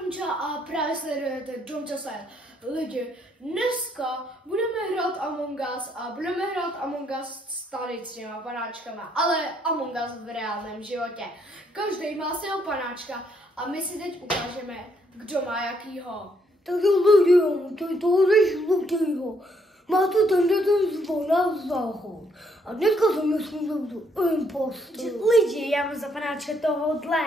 Domča a právě sledujete Domča Style. Lidi, dneska budeme hrát Among Us a budeme hrát Among Us tady s těma panáčkama, ale Among Us v reálném životě. Každý má svého panáčka a my si teď ukážeme, kdo má jakýho. Takže lidi, to je tohle žlutýho. Máte ten zvon na záchod. A dneska se myslím, že budu impostor. Lidi, já mám za panáčka tohohle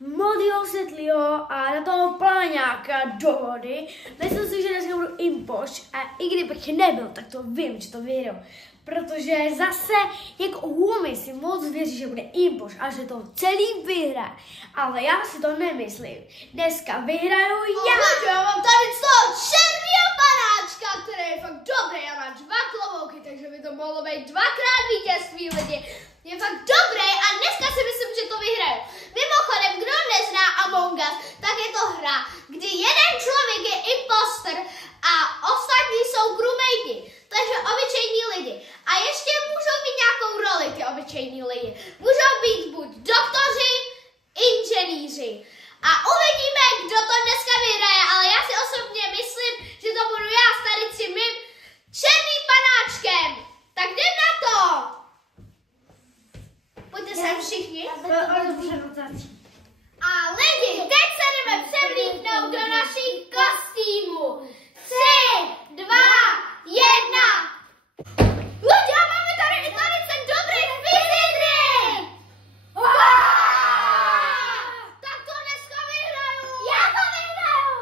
modrýho světlýho a na toho pláňáka dohody. Myslím si, že dneska budu impost a i kdybych nebyl, tak to vím, že to vyjdu. Protože zase jako Humi si moc věří, že bude impost a že to celý vyhraje. Ale já si to nemyslím. Dneska vyhraju já. Já mám tady z toho černýho panáčka, který je fakt dobrý. Já mám 2 klobouky, takže by to mohlo být 2krát vítězství, lidi. Je fakt dobrý a dneska si myslím, že to vyhraju. Mimochodem, kdo nezná Among Us, tak je to hra, kdy jeden člověk je imposter a ostatní jsou crewmate, takže obyčejní lidi. A ještě můžou mít nějakou roli ty obyčejní lidi. Můžou být buď doktoři, inženýři. A uvidíme, kdo to dneska vyhraje, ale já si osobně myslím, že to budu já s tady tím mým černým panáčkem. Tak jdem na to! Pojďte sem všichni. A lidi, teď se jdeme převlíknout do našich kostýmů. 3, 2, 1. Lidi, a máme tady i ten dobrý fizzy drink. Tak to dneska vyhraju. Já to vyhraju,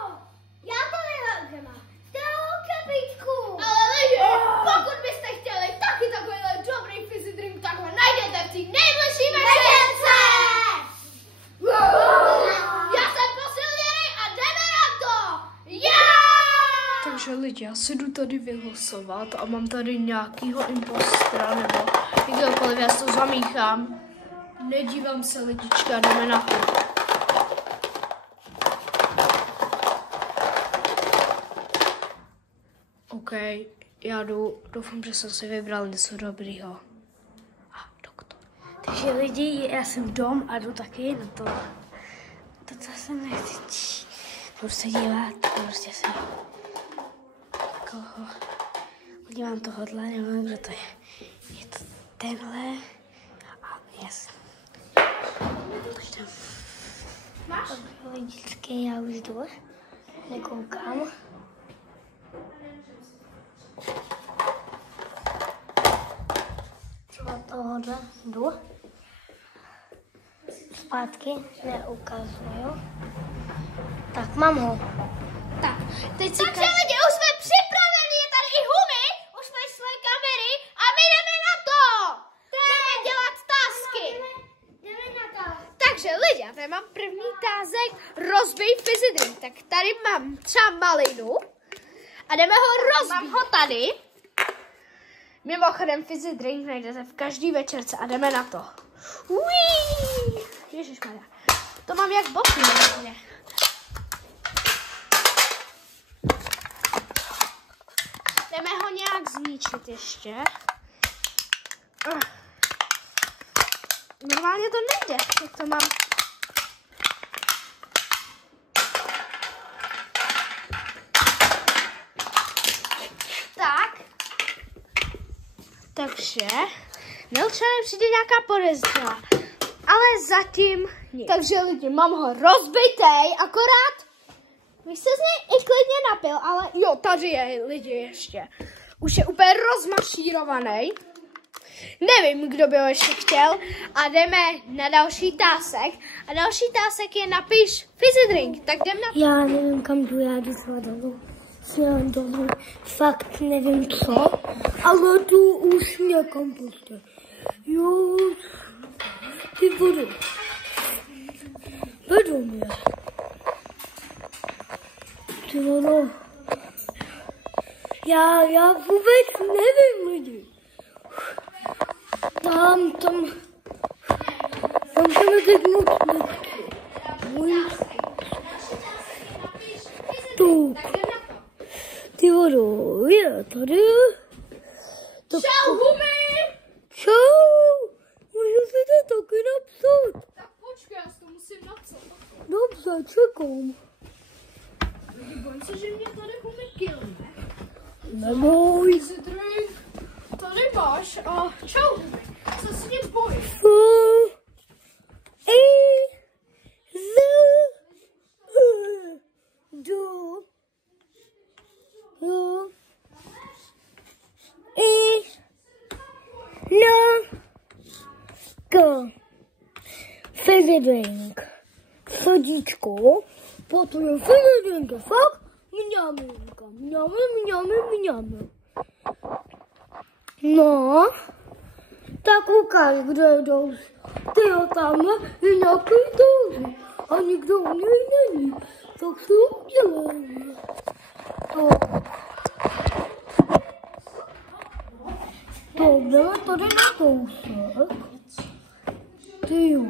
Gema. Stavou kapitku. Ale lidi, pokud byste chtěli taky takovýhle dobrý fizzy drink, tak ho najdete v té nejbližší večerce. Já jsem posilněný a jdeme na to. Takže lidi, já si jdu tady vylosovat a mám tady nějakýho impostora nebo jakéhokoliv, já to zamíchám. Nedívám se, lidička, jdeme na to. OK, já jdu, doufám, že jsem si vybral něco dobrýho. A doktor. Takže lidi, já jsem dom a jdu taky na to. To, co jsem nechci. Budu se dívat, prostě se takového. Podívám tohohle, nevím, kdo to je. Je to tenhle. A yes. Počkej. Máš? Lidičky, já už jdu. Nekoukám. Třeba tohohle jdu. Zpátky neukazuju. Tak, mám ho. Tak, teď si takže lidi, už jsme připraveni, je tady i Humi, už mají svoje kamery a my jdeme na to. Jdeme dělat tásky. Jdeme na to. Takže lidi, já tady mám první tázek, rozbij fizzy drink. Tak tady mám třeba malinu a jdeme ho rozbít. Mám ho tady. Mimochodem fizzy drink najdete v každý večerce a jdeme na to. Uí! Ježišmarja, to mám jak boky. Jdeme ho nějak zničit ještě. Normálně to nejde, jak to mám. Tak. Takže, Nelča přijde nějaká podezřelá, ale zatím nic. Takže lidi, mám ho rozbitej, akorát bych se z něj i klidně napil, ale jo, tady je lidi ještě. Už je úplně rozmašírovaný. Nevím, kdo by ho ještě chtěl. A jdeme na další tásek. A další tásek je napiš fizzy drink. Tak jdem na... Já nevím, kam jdu, já jdu třeba dolů. Směrem dolů. Fakt nevím co, ale tu už někam prostě. Jo, ty budu. Vedu mě. Ty vodo. Já vůbec nevím, lidi. Tam se mi teď moc nechci. Tu. Ty vodo, je tady. Čau, Humi! Čau. Můžu si to taky napsat. Tak počkej, já si to musím napsat. Dobře, čekám. Bojím se, že mě tady umykne. Neboj. Tady máš a čau. Co s ním bojíš? Federing. Srdíčko. Potom je federing. Fakt? Mňaminka. Mňamy. No. Tak ukáž, kde je douš. Ty jo, tamhle je nějaký douš. A nikdo u něj není. Tak si ho udělejme. To jdeme tady na kousek. Ty jo.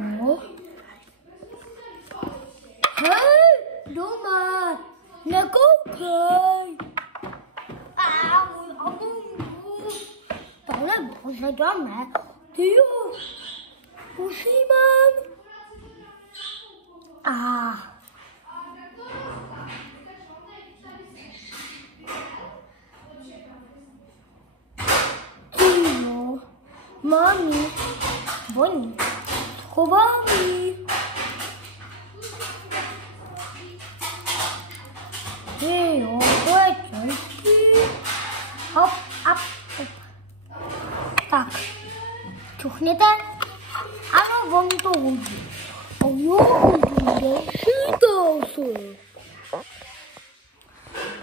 Hej, doma, nekoukej. Pane bože, dáme. Ty jo, už jí mám. Ty jo, mami, voní, schování. Ty jo, to je těžký. Hop, hop. Tak, čuchněte. Ano, on to hodí. A jo, hodí, šítal se.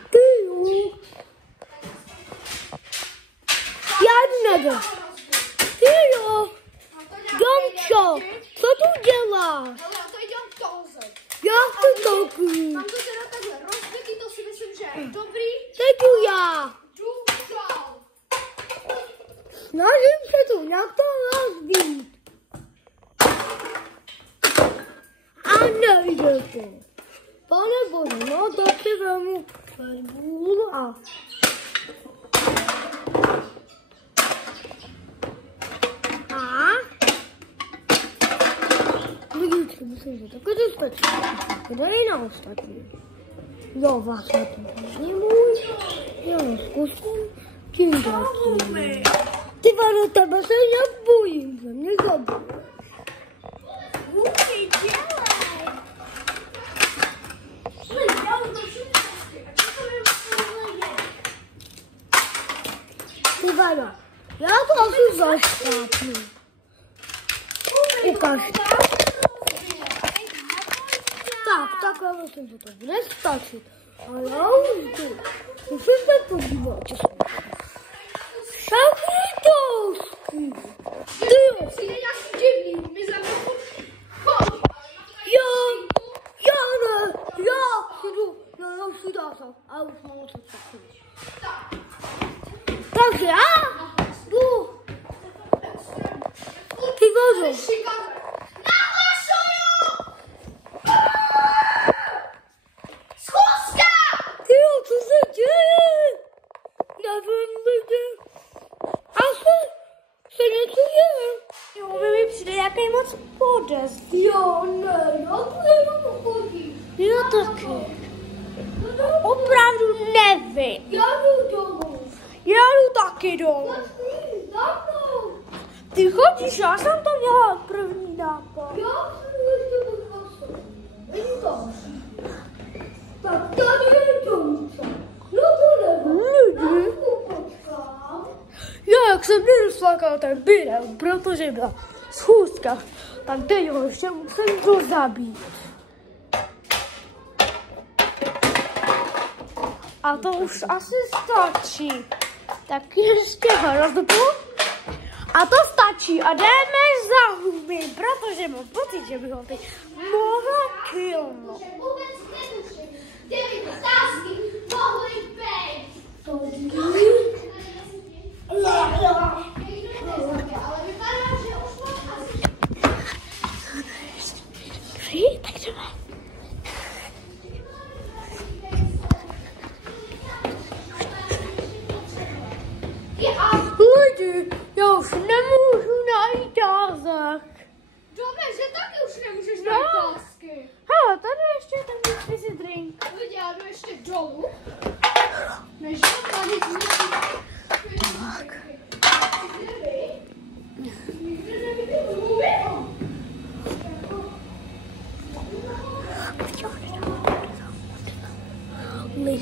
Ty jo. Já nevím. Ty jo. Domčo, co tu děláš? Ale já to dělám kouzek. Já chci taky. Mám to teda takhle rozbitý, to si myslím, že je dobrý. Teď jdu já. Jdu dál. Snažím se tu nějak to rozbít. A nejde to. Pane bože, no tak si vemu fajbůl a... Vidíte, myslím, že taky to stačí. Kde je na ostatní? Jo, vlastně to není můj. Já zkusím tím takým. Ty vado, tebe se nebojím, že mě zabiješ. Můj, dělej. Ty vado, já to asi zaštápnu. Ukaž. Tak, takhle myslím, že to bude stačit. A já už jdu. Musím se podívat, co jsem. Všechny tousky. Ty jo. Přijde nějaký divný, my za mnou chodí. Já si jdu. No, si dá se. A už mám to taky. Tak já jdu. Ty vozo. Nahlašuju! Schůzka! Ty jo, co se děje? Nevím, lidi. Asi se něco děje. Jo, mi přijde nějaký moc podezřelý. Jo, ne, já tu jenom chodím. Jo, taky. Opravdu nevím. Já jdu domů. Já jdu taky dolů. Za mnou. Ty chodíš, já jsem to měla první nápad. Já jsem ještě podvazil. Vidíš to? Tak tady je domča. No to nevím. Počkám. Já, jak jsem nedoslákala ten bydel, protože byla schůzka, tak teď ho ještě musím to zabít. A to už asi stačí. Tak ještě hrozbu. A to stačí. A jdeme za huby, protože mám pocit, že bych ho teď mohla killnout. Vůbec netuším, kde by otázky mohly být. Ale vypadá, že už mám asi... Tak jdeme. Lidi, já už nemůžu najít dázek. Dobře, že taky už nemůžeš najít otázky. Hele, tady ještě ten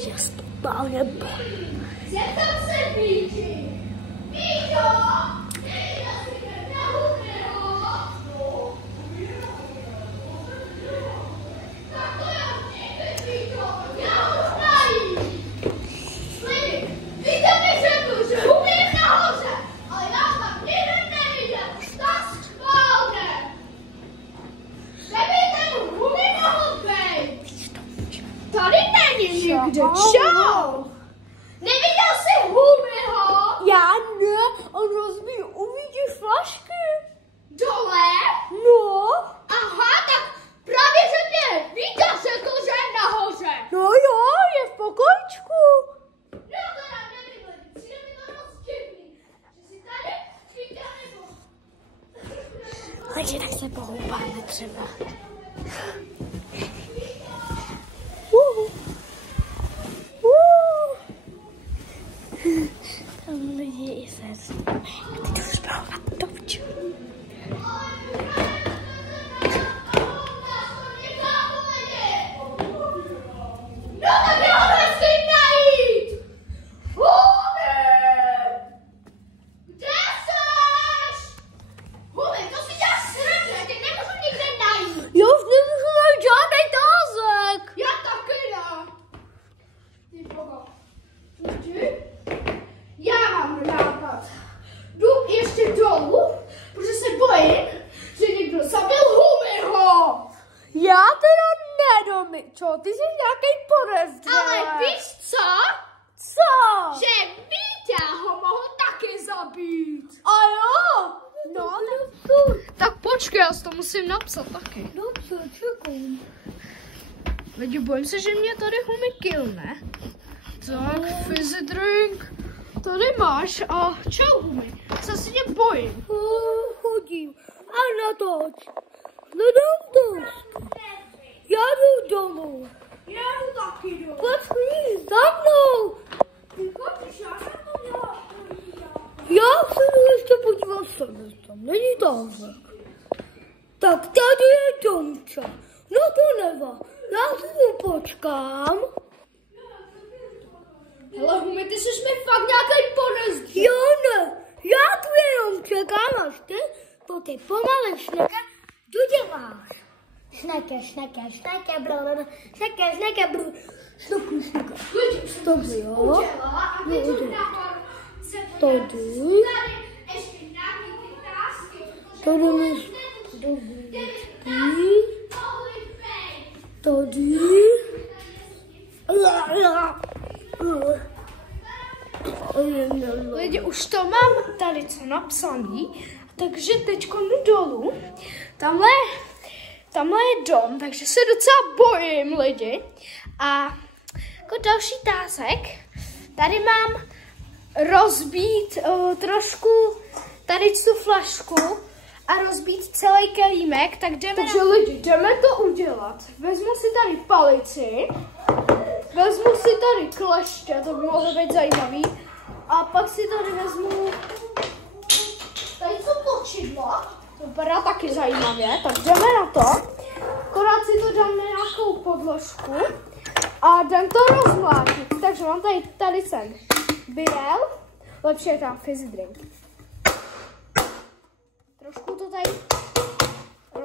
já se totálně bojím. Zeptám se Víči. Víčo! Víčo si mě na hudného. Tak to já vždycky, Víčo. Já už najím. Lidi, víte mi řekl, že huby je nahoře. Ale já tam nikdy neviděl. Tak schválně. Nevíte mu huby nahoře. Tady není nikde. Čau. Neviděl jsi Humiho? Já ne, on rozbíl, uvidíš flašky. Dole? No. Aha, tak právě že mě Víta řekl, že je nahoře. No jo, je v pokojičku. No teda nevím, přijde mi to dost divný, že si tady Víta nebo... Takže tak se pohoupáme třeba. Tam lidi i se ty to zprávat dobře. No tak já ho nechci najít! Humi! Kde seš? Humi, to si děláš srandu, já tě nemůžu nikde najít. Já už nemůžu najít žádný tázek. Já taky ne. Ty boha. Ty? Já mám nápad. Jdu ještě dolů, protože se bojím, že někdo zabil Humiho. Já teda nedomím, čo? Ty jsi nějaký podezřelý. Ale víš co? Co? Že Víťa ho mohl taky zabít. A jo? No, Tak počkej, já si to musím napsat taky. dobře, čekám. Lidi, bojím se, že mě tady Humi killne. Tak, fizzy drink. Tady máš a čau Humi. Se si mě bojím. Chodím. A natoč. Hledám dost. Já jdu dolů. Já jdu taky dolů. Počkej, za mnou. Ty chodíš, já jsem to měla. Já se jdu ještě podívat se, tam není tázek. Tak tady je domča. No to nevá. Já si tu počkám. Hele Humi, ty jsi mi fakt nějaký podezřelý. Jo, ne. Já tu jenom čekám, až ty to ty pomalu šneke doděláš. Šneke, blablabla. Šneke, blablabla. Šneke. Dobře, jo. A my tu nahoru se Tady. tady ještě nějaký ty krásky. Tady mi Tady. Lidi, už to mám tady co napsaný, takže teďko jdu dolů. Tamhle je dom, takže se docela bojím, lidi. A jako další tázek, tady mám rozbít trošku tady tu flašku a rozbít celý kelímek, tak jdeme Takže lidi, jdeme to udělat. Vezmu si tady palici, vezmu si tady kleště, to by mohlo být zajímavý. A pak si tady vezmu, tady jsou točidla, to vypadá taky zajímavě, tak jdeme na to. Akorát si to dáme nějakou podložku a jdem to rozmlátit. Takže mám tady jsem birel, lepší je tam fizzy drink. Trošku to tady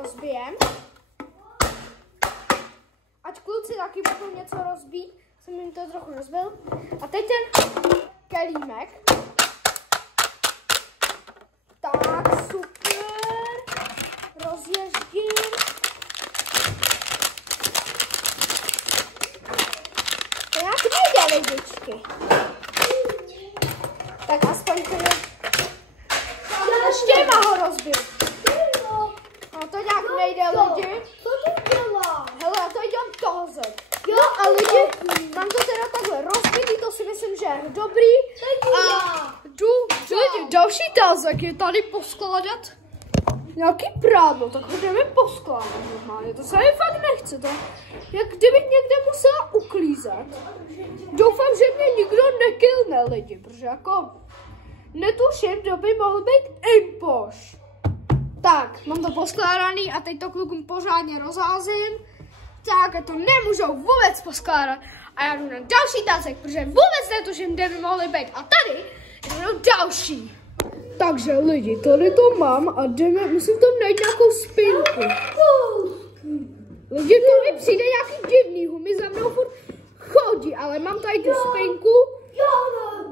rozbijem. Ať kluci taky budou něco rozbít, jsem jim to trochu rozbil. A teď ten kelímek. Tak, super. Rozježdím. To nějak nejde, lidičky. Tak aspoň to ještě má ho rozbil. No to nějak nejde, lidi. Co to dělá? Hele, já to dělám tázek. Jo, a lidi, mám to teda takhle rozbitý, to si myslím, že je dobrý. A lidi, další tázek je tady poskládat nějaký prádlo, tak ho jdeme poskládat normálně, to se mi fakt nechce, to jak kdybych někde musela uklízet. Doufám, že mě nikdo nekillne, lidi, protože jako netuším, kdo by mohl být impoš. Tak, mám to poskládaný a teď to klukům pořádně rozházím. tak to nemůžou vůbec poskládat. A já jdu na další tásek, protože vůbec netuším, kde by mohly být. A tady jdu další. Takže lidi, tady to mám a jdeme, musím tam najít nějakou spinku. Lidi, to mi přijde nějaký divný, Humi za mnou furt chodí, ale mám tady tu spinku.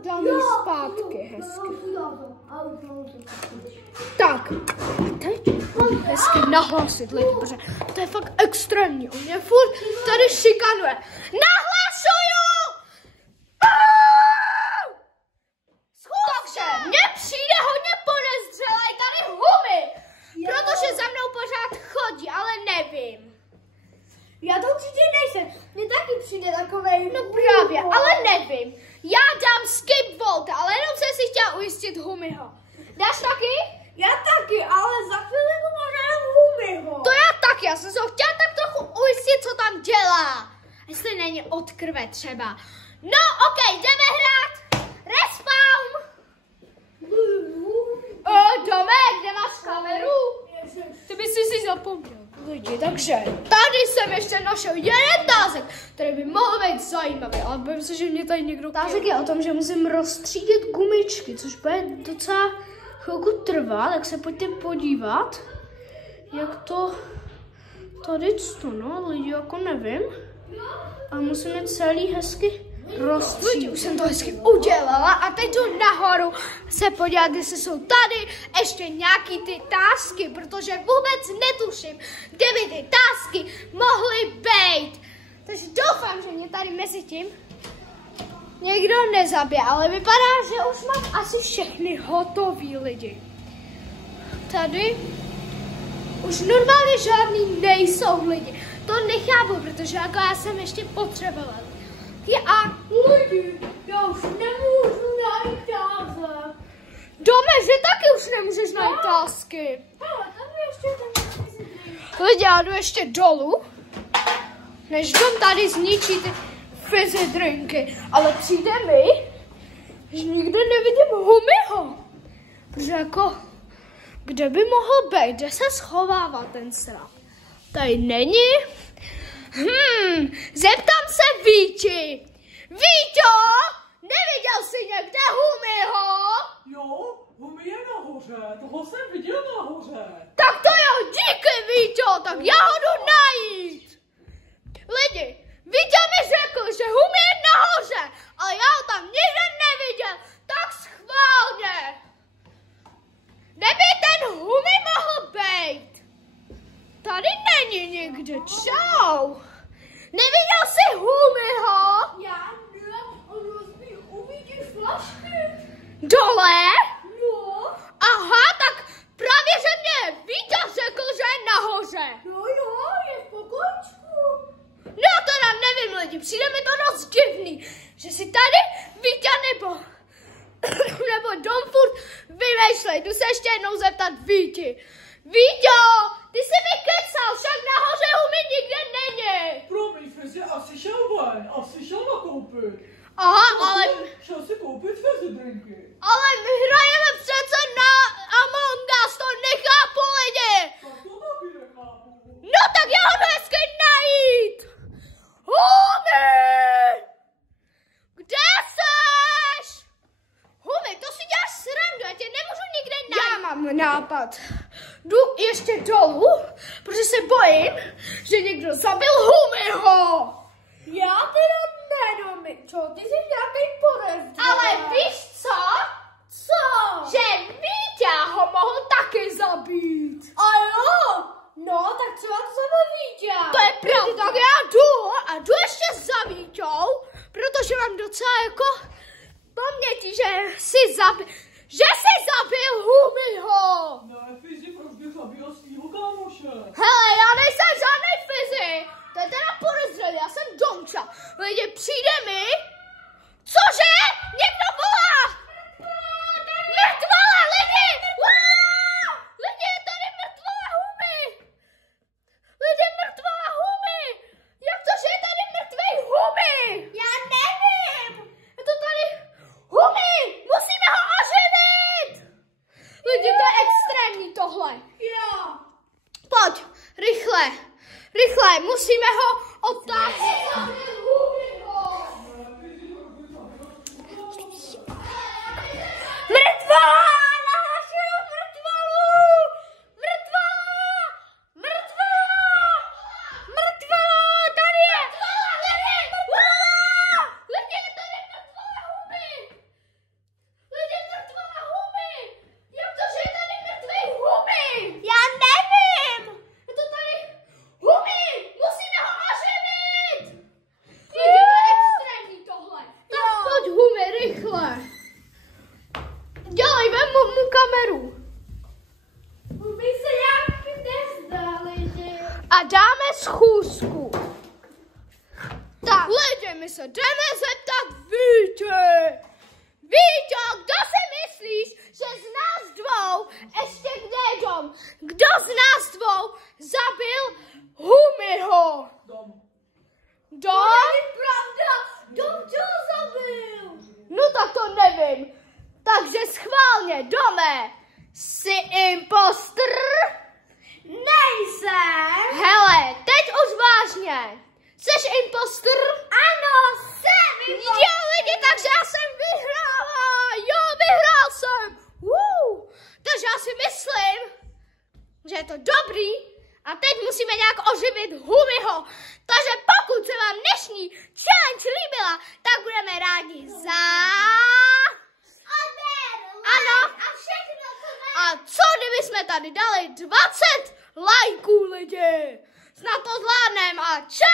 Dám jí zpátky, hezky. Tak, teď mám hezky nahlásit lidi, protože to je fakt extrémní. On mě furt tady šikanuje. Nahlasuju! Takže mně přijde hodně podezřelý tady Humi, protože za mnou pořád chodí, ale nevím. Já to určitě nejsem. Mně taky přijde takovej. No právě, ale nevím. Já dám skip volt, ale jenom jsem si chtěla ujistit Humiho. Dáš taky? Já taky, ale za chvíli možná Humiho. To já taky, já jsem se ho chtěla tak trochu ujistit, co tam dělá. Jestli není od krve třeba. No, ok, jdeme hrát. Respawn. Domek, kde máš kameru? Ty bys si zapomněl. Lidi, takže tady jsem ještě našel jeden tázek, který by mohl být zajímavý, ale bojím se, že mě tady někdo tázek je o tom, že musím rozstřídit gumičky, což bude docela chvilku trvat, tak se pojďte podívat, jak to tady to, no, lidi, jako nevím. A musíme celý hezky rozstřídit. Už jsem to hezky udělala a teď jdu nahoru se podívat, jestli jsou tady ještě nějaký ty tásky, protože vůbec netuším, kde by ty tásky mohly být. Takže doufám, že mě tady mezi tím někdo nezabije, ale vypadá, že už mám asi všechny hotový lidi. Tady už normálně žádný nejsou lidi. To nechápu, protože jako já jsem ještě potřebovala. A lidi, já už nemůžu najít tázek. Dome, že taky už nemůžeš najít tásky. Lidi, já jdu ještě dolů, než dom tady zničí ty fizzy drinky. Ale přijde mi, že nikde nevidím Humiho. Protože jako, kde by mohl být, kde se schovává ten srap? Tady není. Zeptám se Víti. Víťo, neviděl jsi někde Humiho? Jo, Humi je nahoře, toho jsem viděl nahoře. Tak to jo, díky Víťo, tak já ho jdu najít. Lidi, Víťo mi řekl, že Humi je nahoře, ale já ho tam nikde neviděl, tak schválně. Neby ten Humi mohl být? Tady není nikde, čau. Neviděl jsi Humiho? Já ne, on rozbí umítí flašky. Dole? No. Aha, tak právě že mě Víťa řekl, že je nahoře. No jo, je v pokočku. No teda nevím lidi, přijde mi to dost divný, že si tady Víťa nebo Dom furt vymýšlej. Jdu se ještě jednou zeptat Víti. Víťo, ty jsi mi kecal, však nahoře Humi nikde není. Promiň, Fizzy, asi šel ven, asi šel nakoupit. Aha, ale... Šel si koupit fizzy drinky. Ale my hrajeme přece na Among Us, to nechápu lidi. Tak to taky nechápu. No tak já ho jdu hezky najít. Humi! Kde seš? Humi, to si děláš srandu, já tě nemůžu nikde najít. Já mám nápad. Jdu ještě dolů, protože se bojím, že někdo zabil Humiho. Já teda nedomím, čo? Ty jsi nějaký podezřelý. Ale víš co? Co? Že Víťa ho mohl taky zabít. A jo? No, tak třeba to jsem Vítě. To je pravda. Tak já jdu ještě za Víťou, protože mám docela jako paměti, že jsi zabil Humiho. Ne, Fizzy, proč bych zabil svýho kámoše? Hele, já nejsem žádný Fizzy. To je teda podezřelý, já jsem Domča. Lidi, přijde mi... Cože? Někdo volá! Mrtvola, lidi! Lidi, je tady mrtvola Humi! Lidi, mrtvola Humi! Jak to, že je tady mrtvej Humi? Já nevím! Je to tady... Humi! Musíme ho oživit! Lidi, to je extrémní tohle. Jo. Pojď, rychle, musíme ho Otáhne. Mrtvola! Nahlašuju mrtvolu! Mrtvola! Mrtvola! Mrtvola! Tady je! Lidi, tady mrtvola huby! Lidi, mrtvola huby! Jak to, že je tady mrtvej huby? Já nevím! Je to tady huby! Musíme ho oživit! Lidi, to je extrémní tohle. Tak pojď humy, rychle. Dělej, vem mu kameru. Huby se jak nezdali, že... A dáme schůzku. Tak, lidi, my se jdeme zeptat Vítě. Víťo, kdo si myslíš, že z nás dvou, ještě kde dom, kdo z nás dvou zabil Humyho? Dom. Dom? Pravda! Dom čo zabil? No tak to nevím. Takže schválně, Dome, jsi impostr? Nejsem! Hele, teď už vážně. Jsi impostr? Ano, jsem! Jo, lidi, takže já jsem vyhrála. Jo, vyhrál jsem. Takže já si myslím, že je to dobrý a teď musíme nějak oživit Humyho. Takže pokud se vám dnešní challenge líbila, tak budeme rádi za... Ano. A všechno A co kdyby jsme tady dali 20 lajků, lidi? Snad to zvládneme a čau!